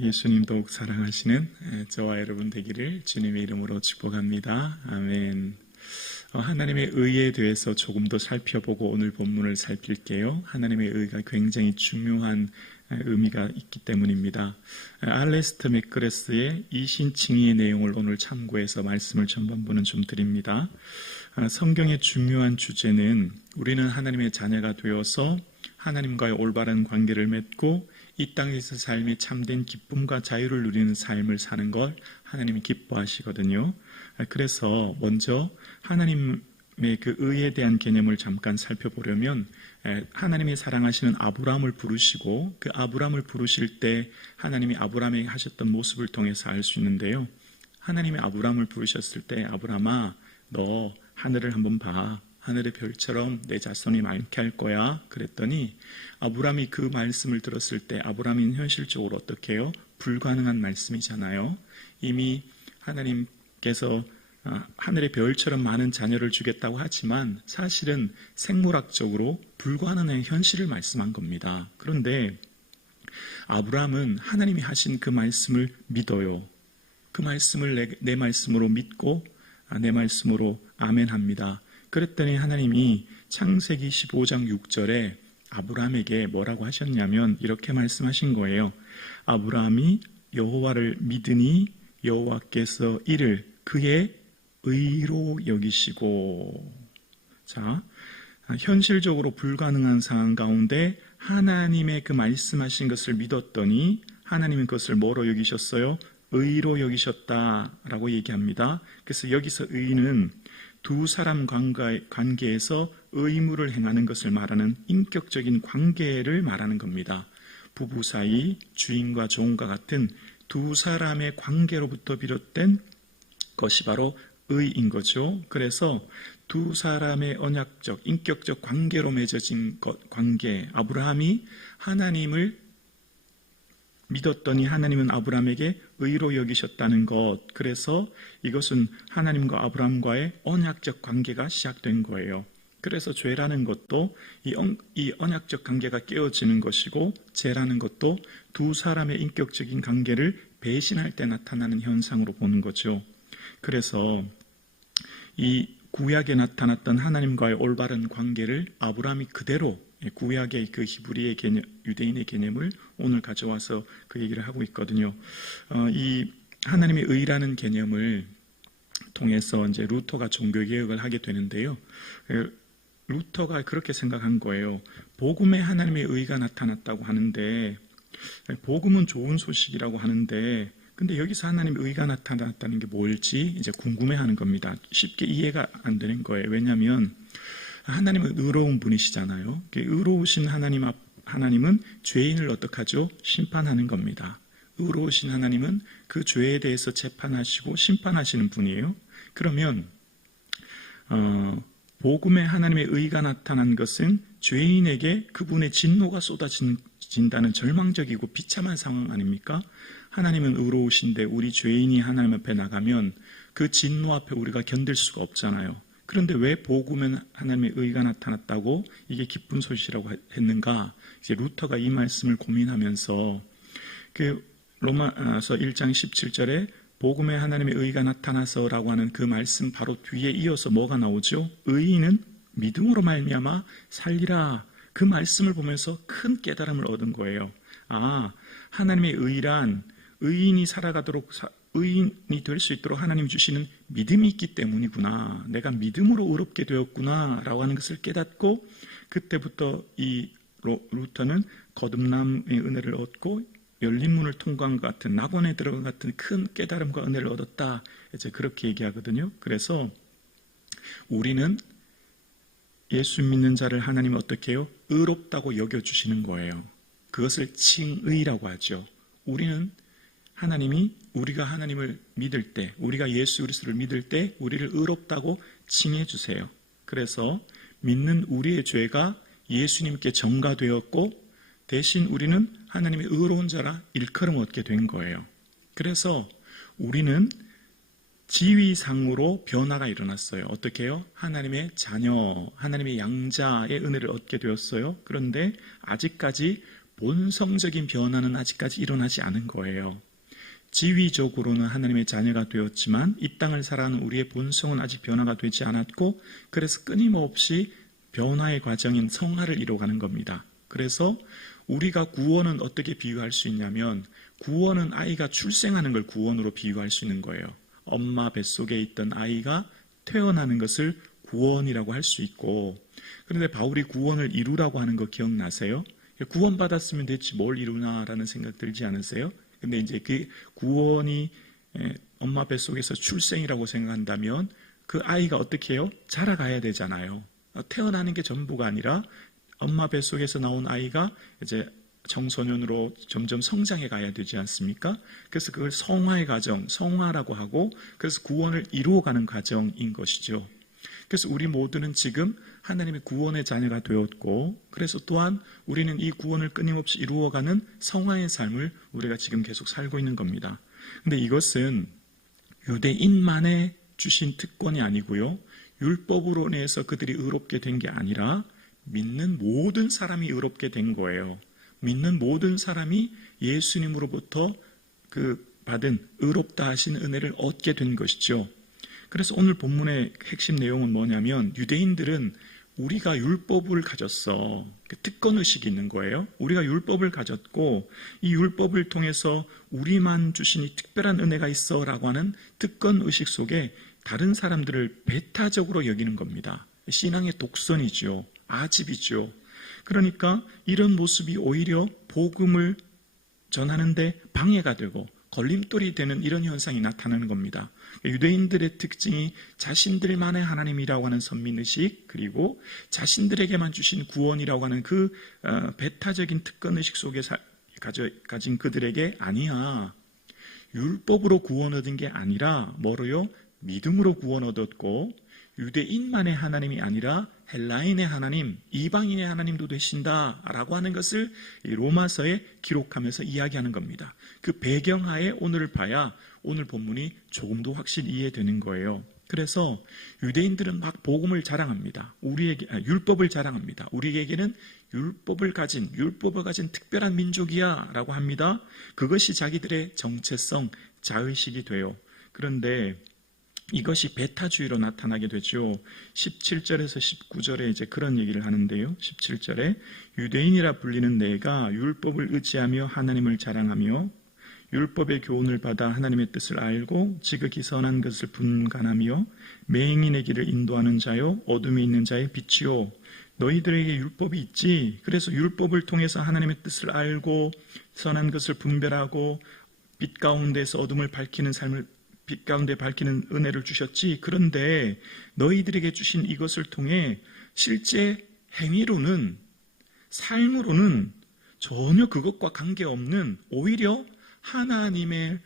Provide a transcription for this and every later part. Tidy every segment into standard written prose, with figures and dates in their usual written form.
예수님 더욱 사랑하시는 저와 여러분 되기를 주님의 이름으로 축복합니다. 아멘. 하나님의 의에 대해서 조금 더 살펴보고 오늘 본문을 살필게요. 하나님의 의가 굉장히 중요한 의미가 있기 때문입니다. 알레스트 맥그레스의 이신칭의의 내용을 오늘 참고해서 말씀을 전반부는 좀 드립니다. 성경의 중요한 주제는 우리는 하나님의 자녀가 되어서 하나님과의 올바른 관계를 맺고 이 땅에서 삶의 참된 기쁨과 자유를 누리는 삶을 사는 걸 하나님이 기뻐하시거든요. 그래서 먼저 하나님의 그 의에 대한 개념을 잠깐 살펴보려면 하나님이 사랑하시는 아브라함을 부르시고 그 아브라함을 부르실 때 하나님이 아브라함에게 하셨던 모습을 통해서 알 수 있는데요. 하나님이 아브라함을 부르셨을 때 아브라함아 너 하늘을 한번 봐. 하늘의 별처럼 내 자손이 많게 할 거야. 그랬더니 아브라함이 그 말씀을 들었을 때 아브라함은 현실적으로 어떻게 해요? 불가능한 말씀이잖아요. 이미 하나님께서 하늘의 별처럼 많은 자녀를 주겠다고 하지만 사실은 생물학적으로 불가능한 현실을 말씀한 겁니다. 그런데 아브라함은 하나님이 하신 그 말씀을 믿어요. 그 말씀을 내 말씀으로 믿고 내 말씀으로 아멘합니다. 그랬더니 하나님이 창세기 15장 6절에 아브라함에게 뭐라고 하셨냐면 이렇게 말씀하신 거예요. 아브라함이 여호와를 믿으니 여호와께서 이를 그의 의로 여기시고. 자, 현실적으로 불가능한 상황 가운데 하나님의 그 말씀하신 것을 믿었더니 하나님은 그것을 뭐로 여기셨어요? 의로 여기셨다라고 얘기합니다. 그래서 여기서 의는 두 사람 관계에서 의무를 행하는 것을 말하는 인격적인 관계를 말하는 겁니다. 부부 사이, 주인과 종과 같은 두 사람의 관계로부터 비롯된 것이 바로 의인 거죠. 그래서 두 사람의 언약적, 인격적 관계로 맺어진 관계, 아브라함이 하나님을 믿었더니 하나님은 아브라함에게 의로 여기셨다는 것. 그래서 이것은 하나님과 아브라함과의 언약적 관계가 시작된 거예요. 그래서 죄라는 것도 이 언약적 관계가 깨어지는 것이고 죄라는 것도 두 사람의 인격적인 관계를 배신할 때 나타나는 현상으로 보는 거죠. 그래서 이 구약에 나타났던 하나님과의 올바른 관계를 아브라함이 그대로 구약의 그 히브리의 개념, 유대인의 개념을 오늘 가져와서 그 얘기를 하고 있거든요. 이 하나님의 의라는 개념을 통해서 이제 루터가 종교개혁을 하게 되는데요. 루터가 그렇게 생각한 거예요. 복음에 하나님의 의가 나타났다고 하는데 복음은 좋은 소식이라고 하는데 근데 여기서 하나님의 의가 나타났다는 게 뭘지 이제 궁금해하는 겁니다. 쉽게 이해가 안 되는 거예요. 왜냐하면 하나님은 의로운 분이시잖아요. 의로우신 하나님은 죄인을 어떻게 하죠? 심판하는 겁니다. 의로우신 하나님은 그 죄에 대해서 재판하시고 심판하시는 분이에요. 그러면 복음에 하나님의 의가 나타난 것은 죄인에게 그분의 진노가 쏟아진다는 절망적이고 비참한 상황 아닙니까? 하나님은 의로우신데 우리 죄인이 하나님 앞에 나가면 그 진노 앞에 우리가 견딜 수가 없잖아요. 그런데 왜 복음에 하나님의 의가 나타났다고 이게 기쁜 소식이라고 했는가? 이제 루터가 이 말씀을 고민하면서 그 로마서 1장 17절에 복음에 하나님의 의가 나타나서라고 하는 그 말씀 바로 뒤에 이어서 뭐가 나오죠? 의인은 믿음으로 말미암아 살리라. 그 말씀을 보면서 큰 깨달음을 얻은 거예요. 아, 하나님의 의란 의인이 살아가도록 의인이 될 수 있도록 하나님 주시는 믿음이 있기 때문이구나. 내가 믿음으로 의롭게 되었구나 라고 하는 것을 깨닫고 그때부터 이 루터는 거듭남의 은혜를 얻고 열린 문을 통과한 것 같은 낙원에 들어간 것 같은 큰 깨달음과 은혜를 얻었다. 이제 그렇게 얘기하거든요. 그래서 우리는 예수 믿는 자를 하나님이 어떻게 해요? 의롭다고 여겨주시는 거예요. 그것을 칭의라고 하죠. 우리는 하나님이 우리가 하나님을 믿을 때 우리가 예수 그리스도를 믿을 때 우리를 의롭다고 칭해 주세요. 그래서 믿는 우리의 죄가 예수님께 전가되었고 대신 우리는 하나님의 의로운 자라 일컬음 얻게 된 거예요. 그래서 우리는 지위상으로 변화가 일어났어요. 어떻게 해요? 하나님의 자녀, 하나님의 양자의 은혜를 얻게 되었어요. 그런데 아직까지 본성적인 변화는 아직까지 일어나지 않은 거예요. 지위적으로는 하나님의 자녀가 되었지만 이 땅을 살아가는 우리의 본성은 아직 변화가 되지 않았고, 그래서 끊임없이 변화의 과정인 성화를 이뤄가는 겁니다. 그래서 우리가 구원은 어떻게 비유할 수 있냐면, 구원은 아이가 출생하는 걸 구원으로 비유할 수 있는 거예요. 엄마 뱃속에 있던 아이가 태어나는 것을 구원이라고 할 수 있고, 그런데 바울이 구원을 이루라고 하는 거 기억나세요? 구원받았으면 됐지 뭘 이루나라는 생각 들지 않으세요? 근데 이제 그 구원이 엄마 뱃속에서 출생이라고 생각한다면 그 아이가 어떻게 해요? 자라가야 되잖아요. 태어나는 게 전부가 아니라 엄마 뱃속에서 나온 아이가 이제 청소년으로 점점 성장해 가야 되지 않습니까? 그래서 그걸 성화의 과정, 성화라고 하고, 그래서 구원을 이루어가는 과정인 것이죠. 그래서 우리 모두는 지금 하나님의 구원의 자녀가 되었고, 그래서 또한 우리는 이 구원을 끊임없이 이루어가는 성화의 삶을 우리가 지금 계속 살고 있는 겁니다. 근데 이것은 유대인만의 주신 특권이 아니고요, 율법으로 인해서 그들이 의롭게 된 게 아니라 믿는 모든 사람이 의롭게 된 거예요. 믿는 모든 사람이 예수님으로부터 그 받은 의롭다 하신 은혜를 얻게 된 것이죠. 그래서 오늘 본문의 핵심 내용은 뭐냐면, 유대인들은 우리가 율법을 가졌어. 특권의식이 있는 거예요. 우리가 율법을 가졌고 이 율법을 통해서 우리만 주신 이 특별한 은혜가 있어 라고 하는 특권의식 속에 다른 사람들을 배타적으로 여기는 겁니다. 신앙의 독선이죠. 아집이죠. 그러니까 이런 모습이 오히려 복음을 전하는데 방해가 되고 걸림돌이 되는 이런 현상이 나타나는 겁니다. 유대인들의 특징이 자신들만의 하나님이라고 하는 선민의식, 그리고 자신들에게만 주신 구원이라고 하는 그 배타적인 특권의식 속에 가진 그들에게, 아니야, 율법으로 구원 얻은 게 아니라 뭐로요? 믿음으로 구원 얻었고, 유대인만의 하나님이 아니라 헬라인의 하나님, 이방인의 하나님도 되신다라고 하는 것을 로마서에 기록하면서 이야기하는 겁니다. 그 배경하에 오늘을 봐야 오늘 본문이 조금 더 확실히 이해되는 거예요. 그래서 유대인들은 막 복음을 자랑합니다. 율법을 자랑합니다. 우리에게는 율법을 가진 특별한 민족이야 라고 합니다. 그것이 자기들의 정체성, 자의식이 돼요. 그런데 이것이 배타주의로 나타나게 되죠. 17절에서 19절에 이제 그런 얘기를 하는데요. 17절에 유대인이라 불리는 내가 율법을 의지하며 하나님을 자랑하며 율법의 교훈을 받아 하나님의 뜻을 알고 지극히 선한 것을 분간하며 맹인의 길을 인도하는 자요 어둠에 있는 자의 빛이요. 너희들에게 율법이 있지. 그래서 율법을 통해서 하나님의 뜻을 알고 선한 것을 분별하고 빛 가운데서 어둠을 밝히는 삶을 빛 가운데 밝히는 은혜를 주셨지. 그런데 너희들에게 주신 이것을 통해 실제 행위로는, 삶으로는 전혀 그것과 관계없는 오히려 하나님의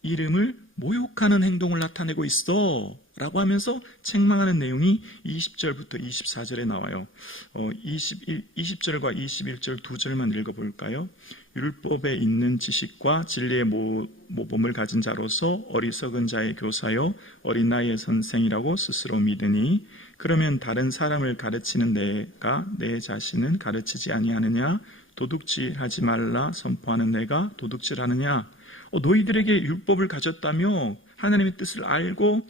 이름을 모욕하는 행동을 나타내고 있어 라고 하면서 책망하는 내용이 20절부터 24절에 나와요. 20절과 21절 두 절만 읽어볼까요? 율법에 있는 지식과 진리의 모범을 가진 자로서 어리석은 자의 교사요 어린 나이의 선생이라고 스스로 믿으니 그러면 다른 사람을 가르치는 내가 내 자신은 가르치지 아니하느냐? 도둑질하지 말라 선포하는 내가 도둑질하느냐? 너희들에게 율법을 가졌다며 하나님의 뜻을 알고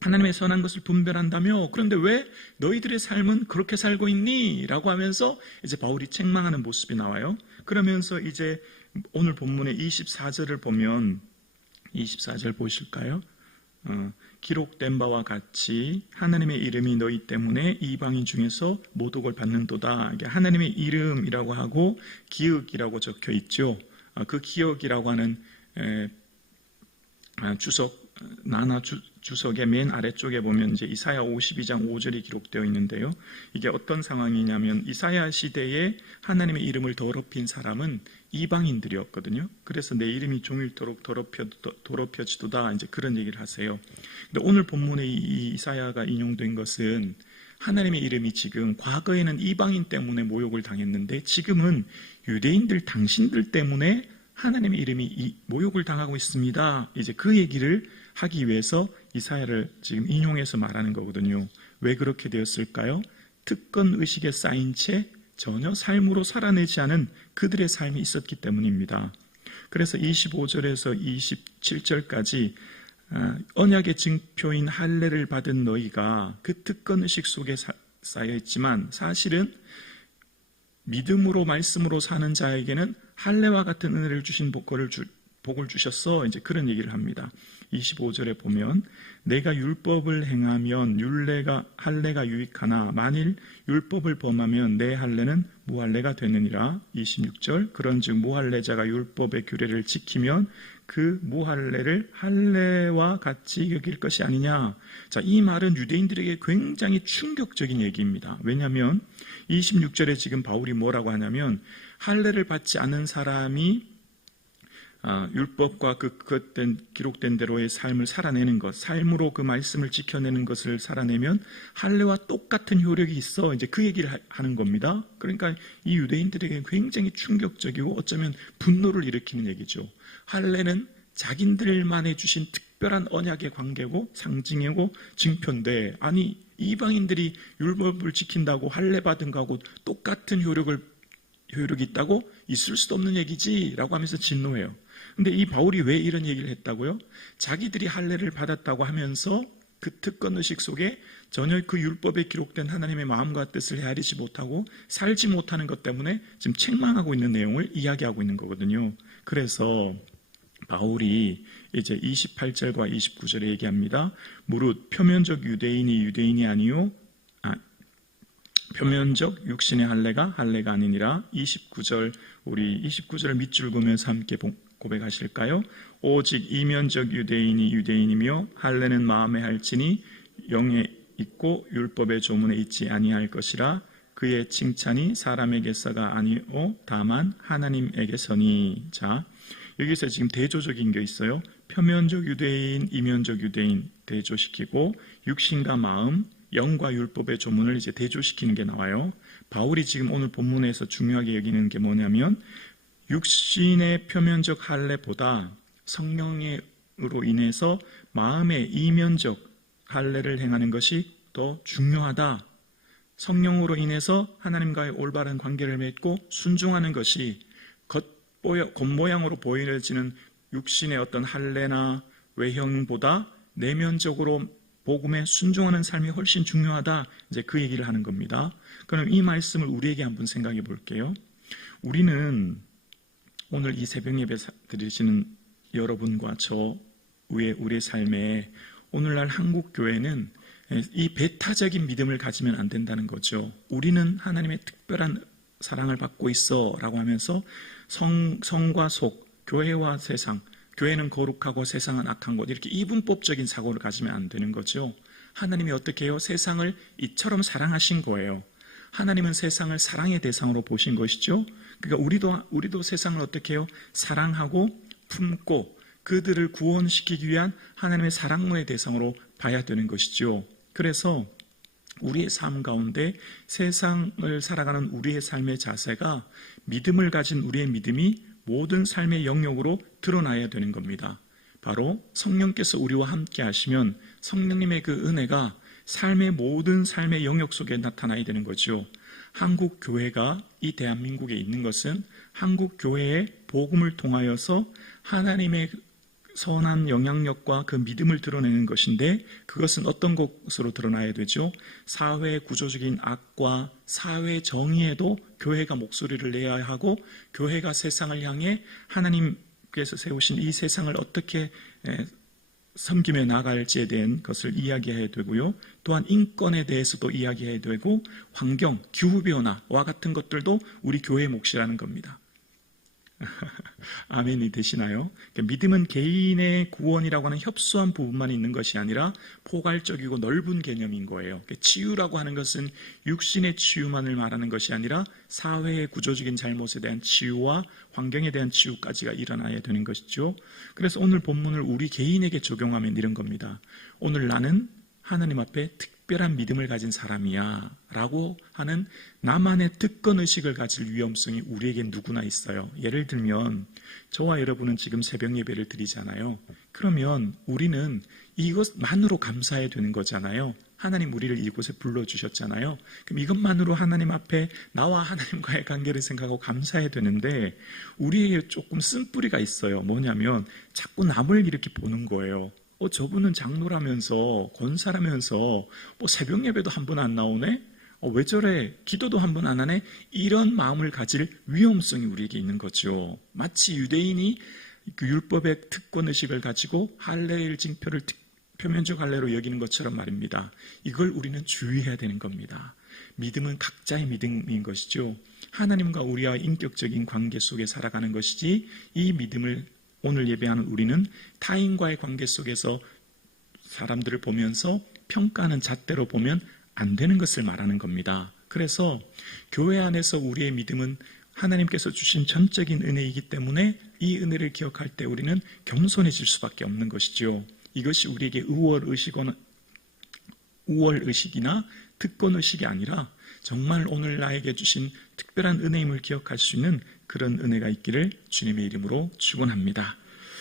하나님의 선한 것을 분별한다며, 그런데 왜 너희들의 삶은 그렇게 살고 있니? 라고 하면서 이제 바울이 책망하는 모습이 나와요. 그러면서 이제 오늘 본문의 24절을 보면 24절 보실까요? 기록된 바와 같이 하나님의 이름이 너희 때문에 이방인 중에서 모독을 받는도다. 하나님의 이름이라고 하고 기억이라고 적혀 있죠. 그 기억이라고 하는 주석의 맨 아래쪽에 보면 이제 이사야 52장 5절이 기록되어 있는데요. 이게 어떤 상황이냐면 이사야 시대에 하나님의 이름을 더럽힌 사람은 이방인들이었거든요. 그래서 내 이름이 종일토록 더럽혀지도다 이제 그런 얘기를 하세요. 근데 오늘 본문에 이 이사야가 인용된 것은 하나님의 이름이 지금 과거에는 이방인 때문에 모욕을 당했는데 지금은 유대인들 당신들 때문에 하나님의 이름이 모욕을 당하고 있습니다. 이제 그 얘기를 하기 위해서 이사야를 지금 인용해서 말하는 거거든요. 왜 그렇게 되었을까요? 특권의식에 쌓인 채 전혀 삶으로 살아내지 않은 그들의 삶이 있었기 때문입니다. 그래서 25절에서 27절까지 언약의 증표인 할례를 받은 너희가 그 특권의식 속에 쌓여 있지만 사실은 믿음으로 말씀으로 사는 자에게는 할례와 같은 은혜를 주신 복을 주셨어. 이제 그런 얘기를 합니다. 25절에 보면 내가 율법을 행하면 할례가 유익하나 만일 율법을 범하면 내 할례는 무할례가 되느니라. 26절 그런즉 무할례자가 율법의 규례를 지키면 그 무할례를 할례와 같이 여길 것이 아니냐. 자, 이 말은 유대인들에게 굉장히 충격적인 얘기입니다. 왜냐하면 26절에 지금 바울이 뭐라고 하냐면 할례를 받지 않은 사람이 율법과 그것된 기록된 대로의 삶을 살아내는 것, 삶으로 그 말씀을 지켜내는 것을 살아내면 할례와 똑같은 효력이 있어. 이제 그 얘기를 하는 겁니다. 그러니까 이 유대인들에게 굉장히 충격적이고 어쩌면 분노를 일으키는 얘기죠. 할례는 자기들만의 주신 특별한 언약의 관계고 상징이고 증표인데, 아니 이방인들이 율법을 지킨다고 할례 받은 거하고 똑같은 효력이 있다고? 있을 수도 없는 얘기지 라고 하면서 진노해요. 근데 이 바울이 왜 이런 얘기를 했다고요? 자기들이 할례를 받았다고 하면서 그 특권의식 속에 전혀 그 율법에 기록된 하나님의 마음과 뜻을 헤아리지 못하고 살지 못하는 것 때문에 지금 책망하고 있는 내용을 이야기하고 있는 거거든요. 그래서 바울이 이제 28절과 29절에 얘기합니다. 무릇 표면적 유대인이 아니요 표면적 육신의 할례가 아니니라. 29절 우리 29절을 밑줄 그으면서 함께 고백하실까요? 오직 이면적 유대인이 유대인이며 할례는 마음에 할지니 영에 있고 율법의 조문에 있지 아니할 것이라. 그의 칭찬이 사람에게서가 아니오 다만 하나님에게서니. 자, 여기서 지금 대조적인 게 있어요. 표면적 유대인, 이면적 유대인 대조시키고 육신과 마음, 영과 율법의 조문을 이제 대조시키는 게 나와요. 바울이 지금 오늘 본문에서 중요하게 여기는 게 뭐냐면 육신의 표면적 할례보다 성령으로 인해서 마음의 이면적 할례를 행하는 것이 더 중요하다. 성령으로 인해서 하나님과의 올바른 관계를 맺고 순종하는 것이 겉모양으로 보여지는 육신의 어떤 할례나 외형보다 내면적으로 복음에 순종하는 삶이 훨씬 중요하다. 이제 그 얘기를 하는 겁니다. 그럼 이 말씀을 우리에게 한번 생각해 볼게요. 우리는 오늘 이 새벽 예배 드리시는 여러분과 저 위에 우리의 삶에 오늘날 한국 교회는 이 배타적인 믿음을 가지면 안 된다는 거죠. 우리는 하나님의 특별한 사랑을 받고 있어 라고 하면서 성과 속, 교회와 세상, 교회는 거룩하고 세상은 악한 것, 이렇게 이분법적인 사고를 가지면 안 되는 거죠. 하나님이 어떻게 해요? 세상을 이처럼 사랑하신 거예요. 하나님은 세상을 사랑의 대상으로 보신 것이죠. 그러니까 우리도 세상을 어떻게 해요? 사랑하고 품고 그들을 구원시키기 위한 하나님의 사랑의 대상으로 봐야 되는 것이죠. 그래서 우리의 삶 가운데 세상을 살아가는 우리의 삶의 자세가 믿음을 가진 우리의 믿음이 모든 삶의 영역으로 드러나야 되는 겁니다. 바로 성령께서 우리와 함께 하시면 성령님의 그 은혜가 삶의 모든 삶의 영역 속에 나타나야 되는 거죠. 한국 교회가 이 대한민국에 있는 것은 한국 교회의 복음을 통하여서 하나님의 선한 영향력과 그 믿음을 드러내는 것인데, 그것은 어떤 것으로 드러나야 되죠? 사회 구조적인 악과 사회 정의에도 교회가 목소리를 내야 하고, 교회가 세상을 향해 하나님께서 세우신 이 세상을 어떻게 섬김해 나갈지에 대한 것을 이야기해야 되고요. 또한 인권에 대해서도 이야기해야 되고, 환경, 기후변화와 같은 것들도 우리 교회의 몫이라는 겁니다. 아멘이 되시나요? 그러니까 믿음은 개인의 구원이라고 하는 협소한 부분만 있는 것이 아니라 포괄적이고 넓은 개념인 거예요. 그러니까 치유라고 하는 것은 육신의 치유만을 말하는 것이 아니라 사회의 구조적인 잘못에 대한 치유와 환경에 대한 치유까지가 일어나야 되는 것이죠. 그래서 오늘 본문을 우리 개인에게 적용하면 이런 겁니다. 오늘 나는 하나님 앞에 특별한 믿음을 가진 사람이야 라고 하는 나만의 특권의식을 가질 위험성이 우리에게 누구나 있어요. 예를 들면 저와 여러분은 지금 새벽 예배를 드리잖아요. 그러면 우리는 이것만으로 감사해야 되는 거잖아요. 하나님 우리를 이곳에 불러주셨잖아요. 그럼 이것만으로 하나님 앞에 나와 하나님과의 관계를 생각하고 감사해야 되는데 우리에게 조금 쓴뿌리가 있어요. 뭐냐면 자꾸 남을 이렇게 보는 거예요. 저분은 장로라면서 권사라면서 새벽 예배도 한 번 안 나오네? 왜 저래? 기도도 한 번 안 하네? 이런 마음을 가질 위험성이 우리에게 있는 거죠. 마치 유대인이 그 율법의 특권의식을 가지고 할례일 징표를 표면적 할례로 여기는 것처럼 말입니다. 이걸 우리는 주의해야 되는 겁니다. 믿음은 각자의 믿음인 것이죠. 하나님과 우리와 인격적인 관계 속에 살아가는 것이지 이 믿음을 오늘 예배하는 우리는 타인과의 관계 속에서 사람들을 보면서 평가하는 잣대로 보면 안 되는 것을 말하는 겁니다. 그래서 교회 안에서 우리의 믿음은 하나님께서 주신 전적인 은혜이기 때문에 이 은혜를 기억할 때 우리는 겸손해질 수밖에 없는 것이죠. 이것이 우리에게 우월의식이나 특권의식이 아니라 정말 오늘 나에게 주신 특별한 은혜임을 기억할 수 있는 그런 은혜가 있기를 주님의 이름으로 축원합니다.